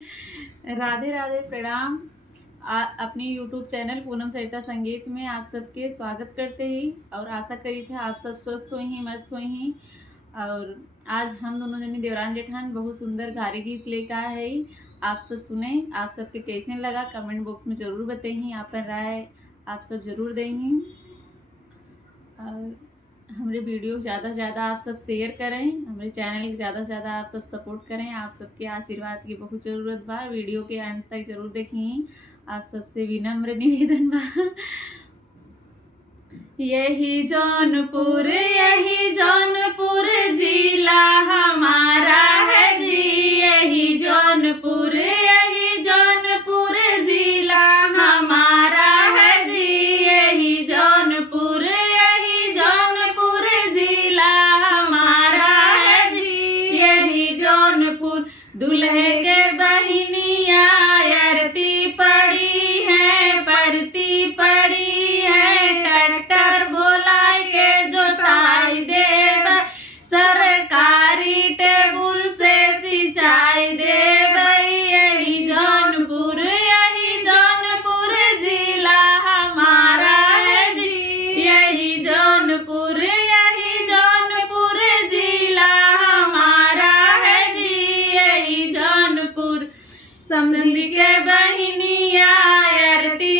राधे राधे, प्रणाम। अपनी YouTube channel Poonam सरिता संगीत में आप सबके स्वागत करते ही और आशा करी थे आप सब स्वस्थ हुई ही, मस्त हुई ही। और आज हम दोनों जनी देवरान जेठान बहुत सुंदर घारी गीत लेकर आए हैं। आप सब सुने, आप सबके कैसे लगा कमेंट बॉक्स में ज़रूर बताइए, आप पर राय आप सब ज़रूर देंगे। और हमारे वीडियो ज़्यादा से ज़्यादा आप सब शेयर करें, हमारे चैनल के ज़्यादा से ज़्यादा आप सब सपोर्ट करें। आप सबके आशीर्वाद की बहुत ज़रूरत बा। वीडियो के अंत तक ज़रूर देखिए, आप सबसे विनम्र निवेदन बा। यही जौनपुर जिला हमारा है जी, यही जौनपुर जिला हमारा है जी, यही जौनपुर जिला हमारा है जी, यही जौनपुर। दुल्हे के बहिनिया आरती पड़ी है, परती पड़ी है, ट्रैक्टर बोलाई के जोताई देव, सरकारी टेबुल से सिंचाई देव। यही जौनपुर जिला हमारा है जी, यही जौनपुर जिला हमारा है जी, यही जौनपुर। समधी के बहिनिया आरती